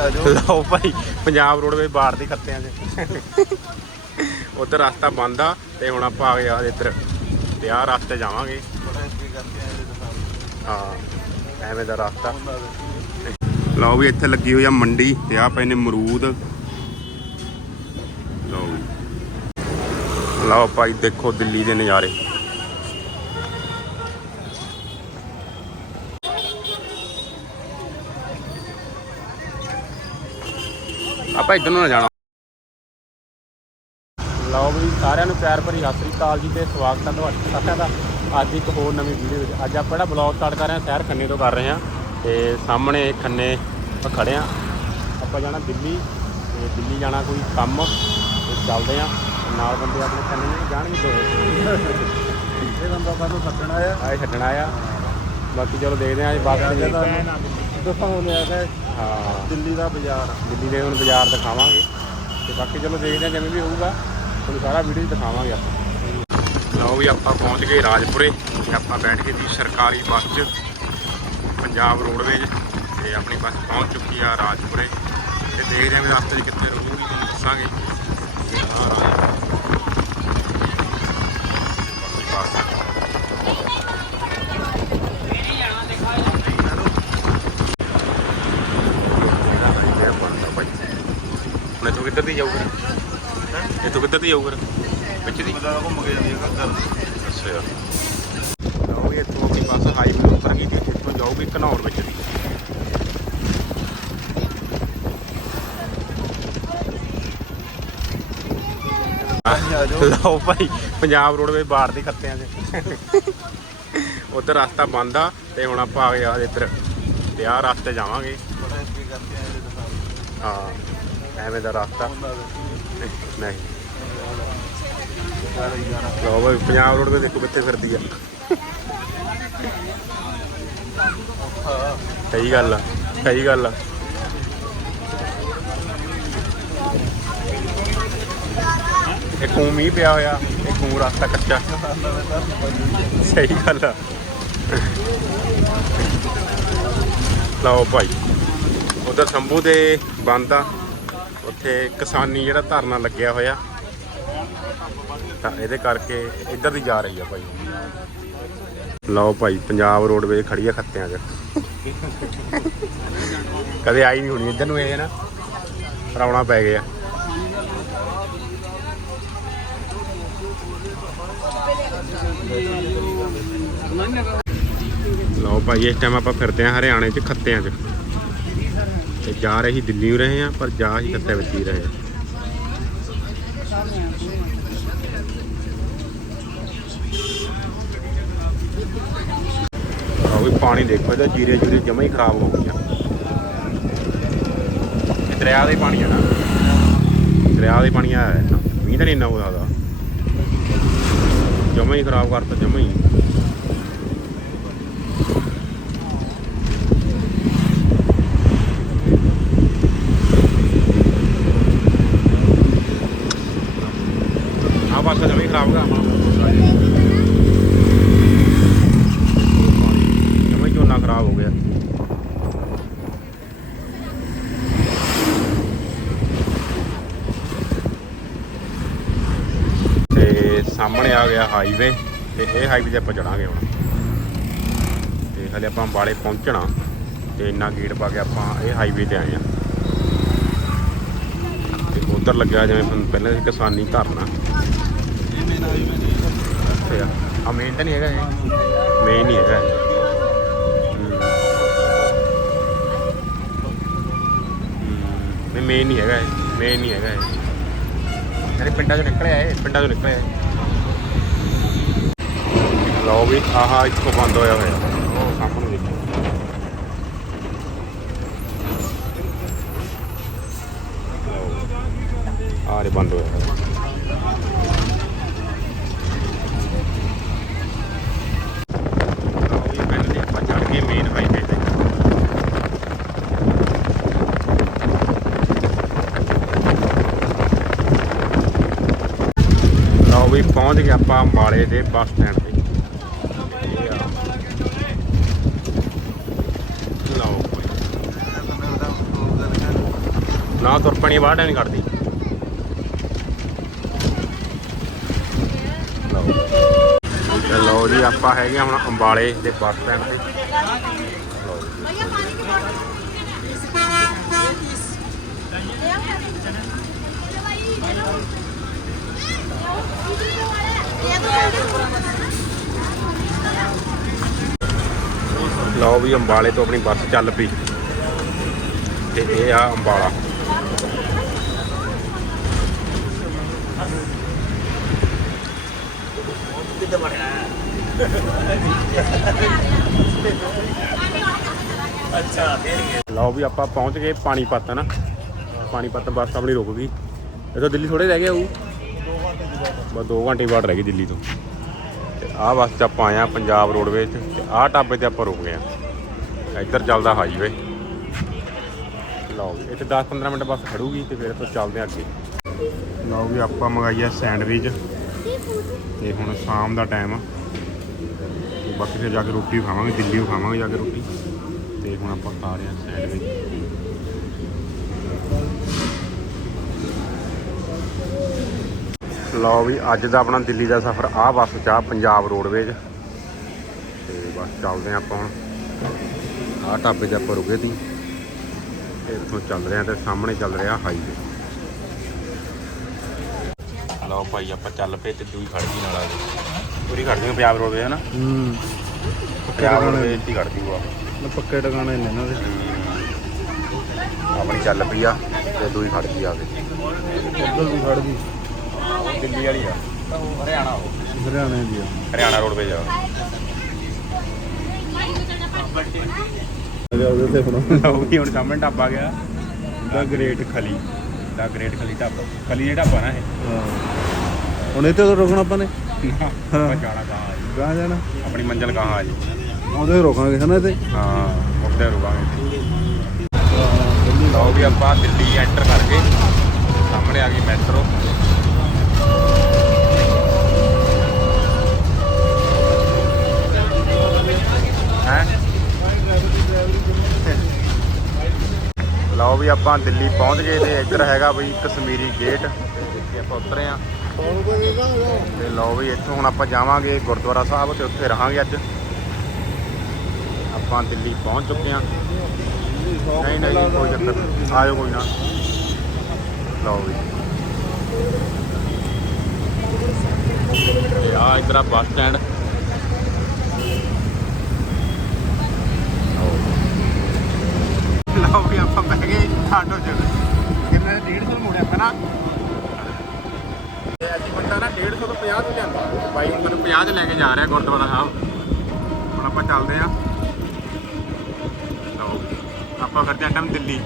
ਆ ਜਾਓ ਲਓ ਭਾਈ ਪੰਜਾਬ ਰੋਡਵੇਜ਼ ਬਾੜ ਦੇ ਖੱਤਿਆਂ 'ਚ। ਉਧਰ ਰਸਤਾ ਬੰਦ ਆ ਤੇ ਹੁਣ ਆਪਾਂ ਆ ਗਏ ਆ ਇੱਧਰ। ਤੇ ਆਹ ਰਸਤੇ ਜਾਵਾਂਗੇ। ਹਾਂ ਐਵੇਂ ਦਾ ਰਸਤਾ। ਲਓ ਵੀ ਇੱਥੇ ਲੱਗੀ ਹੋਈ ਆ ਮੰਡੀ ਤੇ ਆ ਪਏ ਨੇ ਅਮਰੂਦ। ਲਓ ਲਓ ਭਾਈ ਦੇਖੋ ਦਿੱਲੀ ਦੇ ਨਜ਼ਾਰੇ। ਆਪਾਂ ਇੱਧਰ ਨੂੰ ਨਾ ਜਾਣਾ। ਲਓ ਵੀ ਸਾਰਿਆਂ ਨੂੰ ਪਿਆਰ ਭਰੀ ਸਤਿ ਸ੍ਰੀ ਅਕਾਲ ਜੀ ਤੇ ਸਵਾਗਤ ਹੈ ਤੁਹਾਡਾ ਸਾਰਿਆਂ ਦਾ। ਅੱਜ ਇੱਕ ਹੋਰ ਨਵੀਂ ਵੀਡੀਓ ਵਿੱਚ। ਅੱਜ ਆਪਾਂ ਜਿਹੜਾ ਬਲੌਗ ਸਟਾਰਟ ਕਰ ਰਹੇ ਹਾਂ ਸ਼ਹਿਰ ਖੰਨੇ ਤੋਂ ਕਰ ਰਹੇ ਹਾਂ ਤੇ ਸਾਹਮਣੇ ਖੰਨੇ ਆਪਾਂ ਖੜੇ ਹਾਂ। ਆਪਾਂ ਜਾਣਾ ਦਿੱਲੀ ਤੇ ਦਿੱਲੀ ਜਾਣਾ ਕੋਈ ਕੰਮ ਤੇ ਚੱਲਦੇ ਹਾਂ ਨਾਲ ਬੰਦੇ ਆਪਣੇ ਖੰਨੇ ਨੂੰ ਜਾਣਗੇ ਦੋ। ਇਹ ਬੰਦਾ ਸਾਨੂੰ ਸੱਦਣਾ ਆ। ਆਏ ਛੱਡਣਾ ਆ। ਬਾਕੀ ਚਲੋ ਦੇਖਦੇ ਹਾਂ ਅੱਜ ਬਾਕੀ ਦਿਖਾਉਂਦੇ ਆ ਕਿ ਹਾਂ। ਦਿੱਲੀ ਦਾ ਬਾਜ਼ਾਰ। ਦਿੱਲੀ ਦੇ ਹੁਣ ਬਾਜ਼ਾਰ ਦਿਖਾਵਾਂਗੇ। ਤੇ ਬਾਕੀ ਚਲੋ ਦੇਖਦੇ ਹਾਂ ਜਿਵੇਂ ਵੀ ਹੋਊਗਾ। ਤੁਹਾਨੂੰ ਸਾਰਾ ਵੀਡੀਓ ਦਿਖਾਵਾਂਗੇ ਆਪਾਂ। ਲਓ ਵੀ ਆਪਾਂ ਪਹੁੰਚ ਗਏ ਰਾਜਪੁਰੇ। ਤੇ ਆਪਾਂ ਬੈਠ ਗਏ ਸੀ ਸਰਕਾਰੀ ਬੱਸ 'ਚ ਪੰਜਾਬ ਰੋਡਵੇਜ਼ ਤੇ ਆਪਣੀ ਬੱਸ ਪਹੁੰਚ ਚੁੱਕੀ ਆ ਰਾਜਪੁਰੇ। ਤੇ ਦੇਖਦੇ ਹਾਂ ਵੀ ਰਸਤੇ 'ਚ ਕਿੱਥੇ ਰੁਕੂਗੀ ਤੁਹਾਨੂੰ ਦੱਸਾਂਗੇ ਤੇ ਆਹ ਰਾਜਪੁਰੇ। ਬਾਕੀ ਬੱਸ ਇਹ ਬਣਦਾ ਭਾਈ ਦੀ ਜਾਊਗਾ ਇੱਥੋਂ ਕਿੱਧਰ ਦੀ ਜਾਊਗਾ ਵਿੱਚ ਦੀ। ਬੰਦਾ ਘੁੰਮ ਕੇ ਜਾਂਦੀ ਹੈ ਘਰ ਅੱਛਾ। ਲਓ ਇੱਥੋਂ ਆਪਣੀ ਬੱਸ ਹਾਈਵੇ ਉੱਪਰ ਗਈ ਤੇ ਇੱਥੋਂ ਜਾਊਗੀ ਘਨੌਰ ਵਿੱਚ ਦੀ। ਆ ਲਓ ਭਾਈ ਪੰਜਾਬ ਰੋਡਵੇਜ਼ ਬਾੜ ਦੇ ਖੱਤਿਆਂ 'ਚ ਉਧਰ ਰਸਤਾ ਬੰਦ ਆ ਤੇ ਹੁਣ ਆਪਾਂ ਆ ਗਏ ਆ ਇੱਧਰ। ਤੇ ਆਹ ਰਸਤੇ ਜਾਵਾਂਗੇ। ਹਾਂ। ਐਵੇਂ ਦਾ ਰਸਤਾ। ਨਹੀਂ। ਲਓ ਭਾਈ ਪੰਜਾਬ ਰੋਡਵੇਜ਼ ਦੇਖੋ ਕਿੱਥੇ ਫਿਰਦੀ ਆ। ਸਹੀ ਗੱਲ ਆ, ਸਹੀ ਗੱਲ ਆ। ਇੱਕ ਊਂ ਮੀਂਹ ਪਿਆ ਹੋਇਆ, ਇੱਕ ਊਂ ਰਸਤਾ ਕੱਚਾ। ਸਹੀ ਗੱਲ ਆ। ਲਓ ਭਾਈ, ਉਧਰ ਸੰਭੂ ਦੇ ਬੰਦ ਆ। ਉੱਥੇ ਕਿਸਾਨੀ ਜਿਹੜਾ ਧਰਨਾ ਲੱਗਿਆ ਹੋਇਆ। ਤਾਂ ਇਹਦੇ ਕਰਕੇ ਇੱਧਰ ਦੀ ਜਾ ਰਹੀ ਆ ਭਾਈ। ਲਓ ਭਾਈ, ਪੰਜਾਬ ਰੋਡਵੇਜ਼ ਖੜੀ ਆ ਖੱਤਿਆਂ 'ਚ। ਕਦੇ ਆਈ ਨਹੀਂ ਹੋਣੀ, ਇੱਧਰ ਨੂੰ ਇਹ ਨਾ ਰੌਣਾ ਪੈ ਗਿਆ। ਲਓ ਭਾਈ, ਇਸ ਟਾਈਮ ਆਪਾਂ ਫਿਰਦੇ ਆ ਹਰਿਆਣੇ 'ਚ ਖੱਤਿਆਂ 'ਚ। ਤੇ ਜਾ ਰਹੇ ਹੀ ਦਿੱਲੀ ਨੂੰ ਰਹੇ ਆ ਪਰ ਜਾ ਹੀ ਖੱਤੇ ਵਿੱਚ ਹੀ ਰਹੇ ਆ ਵੀ ਪਾਣੀ ਦੇਖੋ, ਇਹਦਾ ਜੀਰੇ ਜੂਰੇ ਜਮਾ ਹੀ ਖਰਾਬ ਹੋ ਗਈਆਂ। ਇਹ ਦਰਿਆ ਦੇ ਪਾਣੀ ਹੈ ਨਾ। ਦਰਿਆ ਦੇ ਪਾਣੀ ਆਇਆ ਹੈ ਨਾ ਮੀਂਹ ਤਾਂ ਨਹੀਂ ਇੰਨਾ ਹੋਦਾ ਦਾ ਜਮਾ ਹੀ ਖਰਾਬ ਕਰਤਾ, ਜਮਾ ਹੀ ਆ ਪਾਸਾ ਜਮਾ ਹੀ ਖਰਾਬ ਕਰ ਜਮਾ ਹੀ ਝੋਨਾ ਖਰਾਬ ਹੋ ਗਿਆ ਤੇ ਸਾਹਮਣੇ ਆ ਹਾਈਵੇ ਤੇ ਇਹ ਹਾਈਵੇ ਤੇ ਆਪਾਂ ਚੜਾਂਗੇ ਹੁਣ। ਤੇ ਹਲੇ ਆਪਾਂ ਅੰਬਾਲੇ ਪਹੁੰਚਣਾ, ਤੇ ਇੰਨਾ ਗੇਟ ਪਾ ਕੇ ਆਪਾਂ ਇਹ ਹਾਈਵੇ ਤੇ ਆਏ ਆ। ਤੇ ਉਧਰ ਲੱਗਿਆ ਜਿਵੇਂ ਪਹਿਲਾਂ ਕਿਸਾਨੀ ਧਰਨਾ। ਮੇਨ ਤੇ ਆ ਮੇਨ ਤਾਂ ਨਹੀਂ ਹੈਗਾ ਇਹ? ਮੇਨ ਨਹੀਂ ਹੈਗਾ। ਮੇਨ ਨਹੀਂ ਹੈਗਾ ਇਹ। ਮੇਨ ਨਹੀਂ ਹੈਗਾ ਇਹ। ਯਾਨੀ ਪਿੰਡਾਂ ਚੋਂ ਨਿਕਲਿਆ ਇਹ, ਪਿੰਡਾਂ ਚੋਂ ਨਿਕਲਿਆ ਇਹ। ਲਓ ਵੀ, ਆਹ ਇੱਥੋਂ ਬੰਦ ਹੋਇਆ ਹੋਇਆ। ਉਹ ਸਾਹਮਣੇ ਦੇਖੋ। ਲਓ ਬੰਦ ਹੋਇਆ ਹੋਇਆ ਲਓ ਆਪਾਂ ਚੜ ਮੇਨ ਹਾਈਵੇ ਤੇ। ਲਓ ਵੀ, ਪਹੁੰਚ ਗਏ ਆਪਾਂ ਅੰਬਾਲੇ ਦੇ ਬੱਸ ਸਟੈਂਡ ਤੇ ਇਹ ਆ। ਲਓ ਮੈਂ ਤਾਂ ਉਹਦਾ ਨਾ ਤੁਰਪਣੀ ਬਾੜਾ ਨਹੀਂ ਕੱਢਦੀ। ਲਓ। ਜੀ, ਆਪਾਂ ਹੈਗੇ ਹੁਣ ਅੰਬਾਲੇ ਦੇ ਬੱਸ ਸਟੈਂਡ ਤੇ। ਲਓ ਵੀ ਅੰਬਾਲੇ ਤੋਂ ਆਪਣੀ ਬੱਸ ਚੱਲ ਪਈ। ਤੇ ਇਹ ਆ ਅੰਬਾਲਾ। ਲਓ ਵੀ ਆਪਾਂ ਪਹੁੰਚ ਗਏ ਪਾਣੀਪਤ ਨਾ? ਪਾਣੀਪਤ ਬੱਸ ਆਪਣੀ ਰੁਕ ਗਈ। ਇਥੋਂ ਦਿੱਲੀ ਥੋੜੇ ਰਹਿ ਗਏ ਉਹ? ਬਸ 2 ਘੰਟੇ ਬਾਅਦ ਰਹਿ ਗਈ ਦਿੱਲੀ ਤੋਂ। ਤੇ ਆਹ ਬੱਸ 'ਚ ਆਪਾਂ ਆਏ ਆ ਪੰਜਾਬ ਰੋਡਵੇਜ਼ 'ਚ, ਤੇ ਆਹ ਢਾਬੇ ਤੇ ਆਪਾਂ ਰੁਕ ਗਏ ਆ ਇੱਧਰ ਚੱਲਦਾ ਹਾਈਵੇ ਲਓ ਵੀ, ਇੱਥੇ 10-15 ਮਿੰਟ ਬੱਸ ਖੜੂਗੀ ਤੇ ਫਿਰ ਇੱਥੋਂ ਚੱਲਦੇ ਆ ਅੱਗੇ। ਲਓ ਵੀ ਆਪਾਂ ਮੰਗਾਈ ਸੈਂਡਵਿਚ। ਤੇ ਹੁਣ ਸ਼ਾਮ ਦਾ ਟਾਈਮ ਆ। ਤੇ ਬਾਕੀ ਫਿਰ ਜਾ ਕੇ ਰੋਟੀ ਖਾਵਾਂਗੇ, ਦਿੱਲੀ ਖਾਵਾਂਗੇ ਜਾ ਕੇ ਰੋਟੀ। ਤੇ ਹੁਣ ਆਪਾਂ ਖਾ ਰਹੇ ਹਾਂ ਸੈਂਡਵਿਚ ਲਓ ਵੀ ਅੱਜ ਦਾ ਆਪਣਾ ਦਿੱਲੀ ਦਾ ਸਫ਼ਰ, ਆਹ ਬੱਸ ਚ ਆ, ਪੰਜਾਬ ਰੋਡਵੇਜ਼ ਤੇ ਬਸ ਚੱਲਦੇ ਹਾਂ ਆਪਾਂ ਹੁਣ। ਆਹ ਢਾਬੇ 'ਤੇ ਆਪਾਂ ਰੁਕੇ ਸੀ ਤੇ। ਇੱਥੋਂ ਚੱਲ ਰਹੇ ਹਾਂ ਤੇ ਸਾਹਮਣੇ ਚੱਲ ਰਿਹਾ ਹਾਈਵੇ ਲਓ ਭਾਈ ਆਪਾਂ ਚੱਲ ਪਏ ਤੇ ਦੂਈ ਖੜ ਗਈ ਨਾਲ ਆ ਗਈ। ਪੂਰੀ ਖੜ ਗਈ ਪੰਜਾਬ ਰੋਡਵੇਜ਼ ਹੈ ਨਾ? ਹੂੰ। ਪੰਜਾਬ ਰੋਡਵੇਜ਼ ਹੀ ਖੜਦੀ ਉਹ ਪੱਕੇ ਟਿਕਾਣੇ ਨੇ ਇਹਨਾਂ ਦੇ। ਆਪਣੀ ਚੱਲ ਪਈ ਆ ਤੇ ਦੂਈ ਖੜ ਗਈ ਆ ਕੇ। ਉੱਧਰ ਵੀ ਖੜ ਗਈ। ਦਿੱਲੀ ਵਾਲੀ ਆ। ਹਰਿਆਣਾ ਹਰਿਆਣੇ ਦੀ ਆ। ਹਰਿਆਣਾ ਰੋਡਵੇਜ਼ ਆ। ਉਹਦੇ ਤੇ ਹੁਣ ਲਓ ਵੀ ਹੁਣ ਸਾਹਮਣੇ ਢਾਬਾ ਗਿਆ। The great Khali the great Khali dhaba. Khali ਜਿਹੜਾ ਢਾਬਾ ਨਾ ਇਹ। ਹਾਂ। ਹੁਣ ਇੱਥੇ ਤੋਂ ਰੁਕਣਾ ਆਪਾਂ ਨੇ? ਆਪਾਂ ਜਾਣਾ ਕਹਾਂ ਜੀ। ਗਾਂ ਜਾਣਾ? ਆਪਣੀ ਮੰਜ਼ਿਲ ਕਹਾਂ ਜੀ। ਉਹਦੇ ਰੁਕਾਂਗੇ ਹਨਾ ਤੇ ਹਾਂ ਉੱਥੇ ਰੁਕਾਂਗੇ। ਲਓ ਵੀ ਆਪਾਂ ਦਿੱਲੀ ਐਂਟਰ ਕਰਕੇ ਸਾਹਮਣੇ ਆ ਗਈ ਮੈਟਰੋ। ਹੈ? ਲਓ ਵੀ ਆਪਾਂ ਦਿੱਲੀ ਪਹੁੰਚ ਗਏ ਤੇ ਇੱਧਰ ਹੈਗਾ ਬਈ ਕਸ਼ਮੀਰੀ ਗੇਟ ਤੇ ਜਿੱਥੇ ਆਪਾਂ ਉਤਰੇ ਆ। ਤੇ ਲਓ ਵੀ ਇੱਥੋਂ ਹੁਣ ਆਪਾਂ ਜਾਵਾਂਗੇ ਗੁਰਦੁਆਰਾ ਸਾਹਿਬ ਤੇ ਉੱਥੇ ਰਹਾਂਗੇ ਅੱਜ। ਆਪਾਂ ਦਿੱਲੀ ਪਹੁੰਚ ਚੁੱਕੇ ਆ ਨਹੀਂ ਨਹੀਂ ਕੋਈ ਚੱਕਰ ਆਇਓ ਕੋਈ ਨਾ। ਲਓ ਵੀ। ਤੇ ਆ ਇਧਰ ਆ ਬੱਸ ਸਟੈਂਡ। ਲਓ ਵੀ। ਆਪਾਂ ਬਹਿ ਗਏ। ਆਟੋ ਚ। ਕਿੰਨੇ 150 ਮੁੜਿਆ ਹੈ 150 ਤੋਂ ਲਿਆਂਦਾ। ਬਾਈ, ਮੈਨੂੰ 50 ਚ ਲੈ ਕੇ ਜਾ ਰਿਹਾ ਗੁਰਦੁਆਰਾ ਸਾਹਿਬ। ਹੁਣ ਆਪਾਂ ਚੱਲਦੇ ਆ ਲਓ, ਆਪਾਂ ਕਰਦੇ ਆਂ ਟਮ ਦਿੱਲੀ।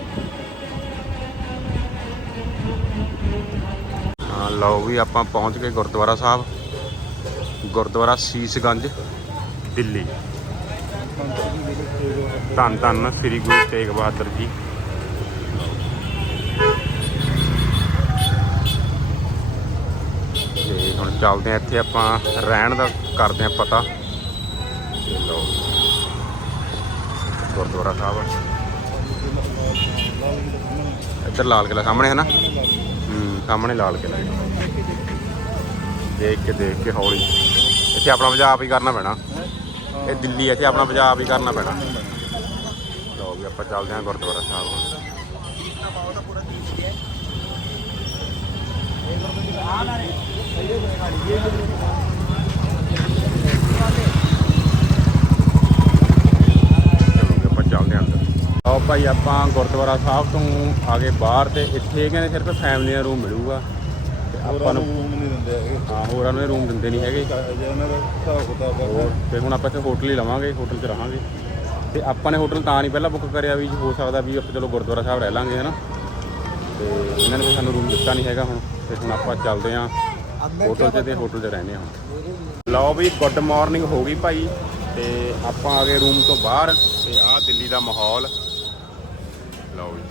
ਹਾਂ, ਲਓ ਵੀ ਆਪਾਂ ਪਹੁੰਚ ਗਏ ਗੁਰਦੁਆਰਾ ਸਾਹਿਬ। ਗੁਰਦੁਆਰਾ ਸੀਸਗੰਜ, ਦਿੱਲੀ। ਧੰਨ ਧੰਨ ਸ੍ਰੀ ਗੁਰੂ ਤੇਗ ਬਹਾਦਰ ਜੀ ਤੇ ਹੁਣ ਚੱਲਦੇ ਆ ਇੱਥੇ ਆਪਾਂ ਰਹਿਣ ਦਾ ਕਰਦੇ ਆ ਪਤਾ। ਤੇ ਗੁਰਦੁਆਰਾ ਸਾਹਿਬ। ਇੱਧਰ ਲਾਲ ਕਿਲਾ ਸਾਹਮਣੇ ਹੈ ਨਾ? ਹੂੰ ਸਾਹਮਣੇ ਲਾਲ ਕਿਲਾ ਦੇਖ ਕੇ ਦੇਖ ਕੇ ਹੌਲੀ। ਇੱਥੇ ਆਪਣਾ ਪੰਜਾਬ ਹੀ ਕਰਨਾ ਪੈਣਾ। ਇਹ ਦਿੱਲੀ ਹੈ, ਇੱਥੇ ਆਪਣਾ ਪੰਜਾਬ ਹੀ ਕਰਨਾ ਪੈਣਾ। ਲਓ ਵੀ ਆਪਾਂ ਚੱਲਦੇ ਹਾਂ ਗੁਰਦੁਆਰਾ ਸਾਹਿਬ ਹੁਣ। ਚਲੋ ਵੀ ਆਪਾਂ ਚੱਲਦੇ ਹਾਂ ਅੰਦਰ ਆਓ ਭਾਈ ਆਪਾਂ ਗੁਰਦੁਆਰਾ ਸਾਹਿਬ ਤੋਂ ਆ ਗਏ ਬਾਹਰ ਤੇ ਇੱਥੇ ਕਹਿੰਦੇ ਸਿਰਫ ਫੈਮਲੀ ਦਾ ਰੂਮ ਮਿਲੂਗਾ। ਤੇ ਆਪਾਂ ਨੂੰ ਰੂਮ ਨਹੀਂ ਦਿੰਦੇ ਹੈਗੇ। ਹਾਂ ਹੋਰਾਂ ਨੂੰ ਰੂਮ ਦਿੰਦੇ ਨਹੀਂ ਹੈਗੇ। ਹੋਰ ਤੇ ਹੁਣ ਆਪਾਂ ਇੱਥੇ ਹੋਟਲ ਹੀ ਲਵਾਂਗੇ ਹੋਟਲ 'ਚ ਰਹਾਂਗੇ। ਤੇ ਆਪਾਂ ਨੇ ਹੋਟਲ ਤਾਂ ਨਹੀਂ ਪਹਿਲਾਂ ਬੁੱਕ ਕਰਿਆ ਵੀ ਹੋ ਸਕਦਾ ਵੀ ਆਪਾਂ ਚਲੋ ਗੁਰਦੁਆਰਾ ਸਾਹਿਬ ਰਹਿ ਲਾਂਗੇ ਹਨਾ? ਤੇ ਇਹਨਾਂ ਨੇ ਸਾਨੂੰ ਰੂਮ ਦਿੱਤਾ ਨਹੀਂ ਹੈਗਾ ਹੁਣ। ਤੇ ਹੁਣ ਆਪਾਂ ਚੱਲਦੇ ਆਂ ਹੋਟਲ 'ਚ ਤੇ ਹੋਟਲ 'ਚ ਰਹਿੰਦੇ ਹਾਂ। ਲਓ ਵੀ ਗੁੱਡ ਮਾਰਨਿੰਗ ਹੋ ਗਈ ਭਾਈ ਤੇ ਆਪਾਂ ਆ ਗਏ ਰੂਮ ਤੋਂ ਬਾਹਰ ਤੇ ਆਹ ਦਿੱਲੀ ਦਾ ਮਾਹੌਲ। ਲਓ ਜੀ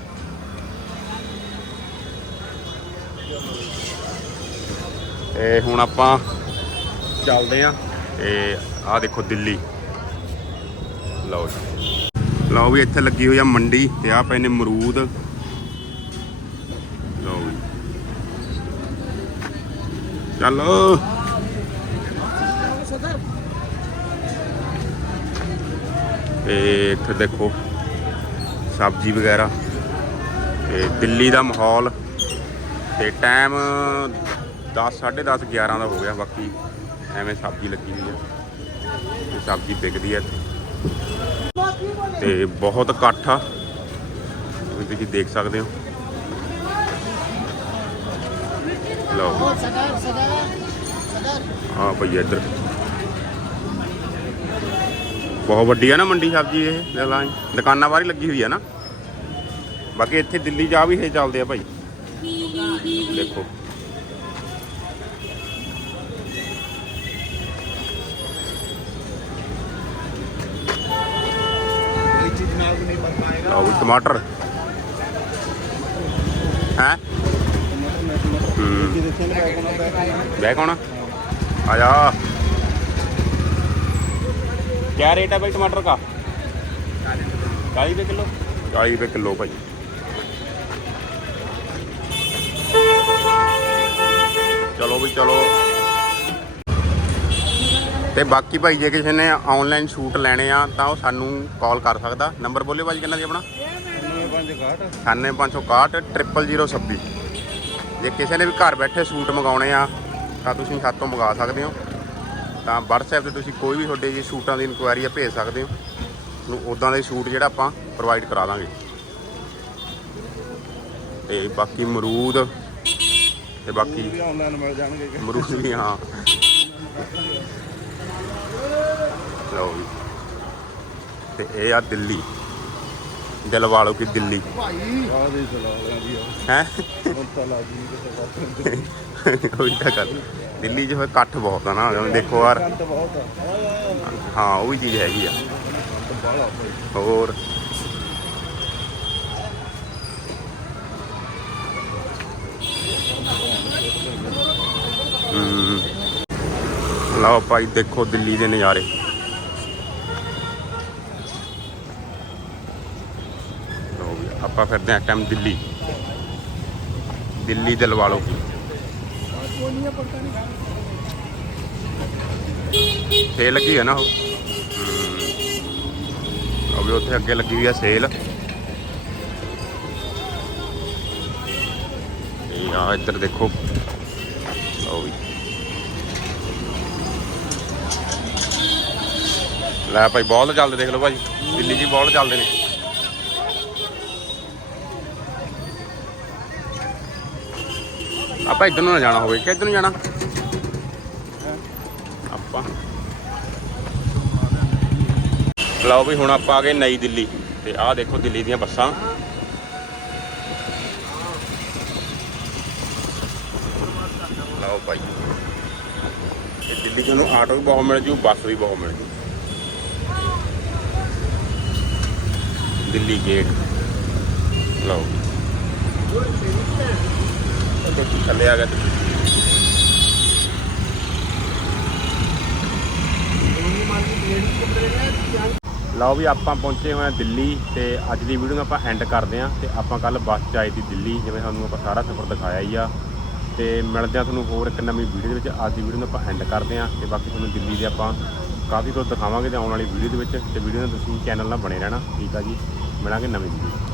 ਤੇ ਹੁਣ ਆਪਾਂ ਚੱਲਦੇ ਆਂ ਤੇ ਆਹ ਦੇਖੋ ਦਿੱਲੀ। ਲਓ ਜੀ। ਲਓ ਵੀ ਇੱਥੇ ਲੱਗੀ ਹੋਈ ਆ ਮੰਡੀ ਤੇ ਆਹ ਪਏ ਨੇ ਅਮਰੂਦ। ਚੱਲ। ਤੇ ਇੱਥੇ ਦੇਖੋ, ਸਬਜ਼ੀ ਵਗੈਰਾ ਤੇ ਦਿੱਲੀ ਦਾ ਮਾਹੌਲ ਤੇ ਟਾਈਮ 10 10:30 11 ਦਾ ਹੋ ਗਿਆ, ਬਾਕੀ ਐਵੇਂ ਸਬਜ਼ੀ ਲੱਗੀ ਹੋਈ ਹੈ ਤੇ ਸਬਜ਼ੀ ਵਿਕਦੀ ਹੈ ਇੱਥੇ। ਤੇ ਬਹੁਤ ਇਕੱਠ ਆ। ਜਿਵੇਂ ਤੁਸੀਂ ਦੇਖ ਸਕਦੇ ਹੋ। ਲਓ। ਆ ਭਈਆ ਇੱਧਰ। ਬਹੁਤ ਵੱਡੀ ਆ ਨਾ ਮੰਡੀ ਸਬਜ਼ੀ ਇਹ ਦੇਖ ਲਾਂ। ਦੁਕਾਨਾਂ ਬਾਹਰ ਹੀ ਲੱਗੀ ਹੋਈ ਆ ਨਾ। ਬਾਕੀ ਇੱਥੇ ਦਿੱਲੀ ਜਾ ਵੀ ਇਹ ਚੱਲਦੇ ਆ ਭਾਈ। ਦੇਖੋ। ਵੀ ਟਮਾਟਰ। ਹੈ? ਬੈਕ ਹੋਣਾ ਆ? ਜਾ। ਕਿਆ ਰੇਟ ਹੈ ਭਾਈ ਟਮਾਟਰ ਦਾ? 40 ਰੁਪਏ ਕਿਲੋ। 40 ਰੁਪਏ ਕਿਲੋ ਭਾਈ। ਚਲੋ ਵੀ ਚਲੋ। ਤੇ ਬਾਕੀ ਭਾਈ ਜੇ ਕਿਸੇ ਨੇ ਆਨਲਾਈਨ ਸੂਟ ਲੈਣੇ ਆ ਤਾਂ ਉਹ ਸਾਨੂੰ ਕਾਲ ਕਰ ਸਕਦਾ। ਨੰਬਰ ਬੋਲਿਓ ਭਾਜੀ ਕਿੰਨਾ ਜੀ ਆਪਣਾ? 9561 9561 00026 ਜੇ ਕਿਸੇ ਨੇ ਵੀ ਘਰ ਬੈਠੇ ਸੂਟ ਮੰਗਾਉਣੇ ਆ ਤਾਂ ਤੁਸੀਂ ਸਾਡੇ ਤੋਂ ਮੰਗਾ ਸਕਦੇ ਹੋ। ਤਾਂ WhatsApp ਤੇ ਤੁਸੀਂ ਕੋਈ ਵੀ ਤੁਹਾਡੇ ਜੀ ਸੂਟਾਂ ਦੀ ਇਨਕੁਆਇਰੀ ਆ ਭੇਜ ਸਕਦੇ ਹੋ। ਨੂੰ ਉਦਾਂ ਦੇ ਸੂਟ ਜਿਹੜਾ ਆਪਾਂ ਪ੍ਰੋਵਾਈਡ ਕਰਾ ਦਾਂਗੇ। ਤੇ ਬਾਕੀ ਮਰੂਦ ਤੇ ਬਾਕੀ ਵੀ ਆਨਲਾਈਨ ਮਿਲ ਜਾਣਗੇ ਮਰੂਦ ਵੀ ਹਾਂ। ਲਓ ਜੀ। ਤੇ ਇਹ ਆ ਦਿੱਲੀ। ਦਿਲ ਵਾਲੋ ਕੀ ਦਿੱਲੀ। ਹੈ? ਹੁਣ ਤਾਂ ਗੱਲ। ਦਿੱਲੀ 'ਚ ਫਿਰ ਇਕੱਠ ਬਹੁਤ ਆ ਨਾ, ਹੁਣ ਦੇਖੋ ਯਾਰ। ਹਾਂ, ਉਹ ਵੀ ਚੀਜ਼ ਹੈਗੀ ਆ। ਹੋਰ? ਹੂੰ। ਲਓ ਭਾਈ, ਦੇਖੋ ਦਿੱਲੀ ਦੇ ਨਜ਼ਾਰੇ ਲਓ ਵੀ ਆਪਾਂ ਫਿਰਦੇ ਆ ਟਾਈਮ ਦਿੱਲੀ ਦਿੱਲੀ। ਦਿਲ ਲਵਾ ਲਓ ਸੇਲ ਲੱਗੀ ਹੈ ਨਾ ਉਹ। ਉਹ ਵੀ ਉੱਥੇ ਅੱਗੇ ਲੱਗੀ ਹੋਈ ਆ ਸੇਲ। ਇਹ ਆ ਇੱਧਰ ਦੇਖੋ। ਲਓ ਵੀ। ਲੈ ਭਾਈ, ਬਹੁਤ ਚੱਲਦੇ ਦੇਖ ਲਓ ਭਾਈ। ਦਿੱਲੀ 'ਚ ਬਹੁਤ ਚੱਲਦੇ ਨੇ। ਆਪਾਂ ਇੱਧਰ ਨੂੰ ਨਾ ਜਾਣਾ ਹੋਵੇ ਕਿ ਇੱਧਰ ਨੂੰ ਜਾਣਾ? ਆਪਾਂ। ਲਓ ਵੀ ਹੁਣ ਆਪਾਂ ਆ ਗਏ ਨਈ ਦਿੱਲੀ, ਤੇ ਆਹ ਦੇਖੋ ਦਿੱਲੀ ਦੀਆਂ ਬੱਸਾਂ। ਲਓ ਭਾਈ। ਇਹ ਦਿੱਲੀ ਤੁਹਾਨੂੰ ਆਟੋ ਵੀ ਬਹੁਤ ਮਿਲ ਜੂ, ਬੱਸ ਵੀ ਬਹੁਤ ਮਿਲ ਜੂ। ਦਿੱਲੀ ਗੇਟ ਲਓ। ਉਹ ਥੱਲੇ ਆ ਗਿਆ ਤੇ ਲਓ ਵੀ ਆਪਾਂ ਪਹੁੰਚੇ ਹੋਏ ਹਾਂ ਦਿੱਲੀ ਤੇ ਅੱਜ ਦੀ ਵੀਡੀਓ ਨੂੰ ਆਪਾਂ ਐਂਡ ਕਰਦੇ ਹਾਂ ਤੇ ਆਪਾਂ ਕੱਲ ਬੱਸ 'ਚ ਆਏ ਸੀ ਦਿੱਲੀ, ਜਿਵੇਂ ਤੁਹਾਨੂੰ ਆਪਾਂ ਸਾਰਾ ਸਫ਼ਰ ਦਿਖਾਇਆ ਹੀ ਆ। ਤੇ ਮਿਲਦੇ ਹਾਂ ਤੁਹਾਨੂੰ ਹੋਰ ਇੱਕ ਨਵੀਂ ਵੀਡੀਓ ਦੇ ਵਿੱਚ। ਅੱਜ ਦੀ ਵੀਡੀਓ ਨੂੰ ਆਪਾਂ ਐਂਡ ਕਰਦੇ ਹਾਂ ਤੇ ਬਾਕੀ ਤੁਹਾਨੂੰ ਦਿੱਲੀ ਦੇ ਆਪਾਂ ਕਾਫੀ ਕੁਝ ਦਿਖਾਵਾਂਗੇ ਤੇ ਆਉਣ ਵਾਲੀ ਵੀਡੀਓ ਦੇ ਵਿੱਚ। ਤੇ ਵੀਡੀਓ ਨੂੰ ਤੁਸੀਂ ਚੈਨਲ ਨਾਲ ਬਣੇ ਰਹਿਣਾ। ਠੀਕ ਆ ਜੀ। ਮਿਲਾਂਗੇ ਨਵੀਂ ਵੀਡੀਓ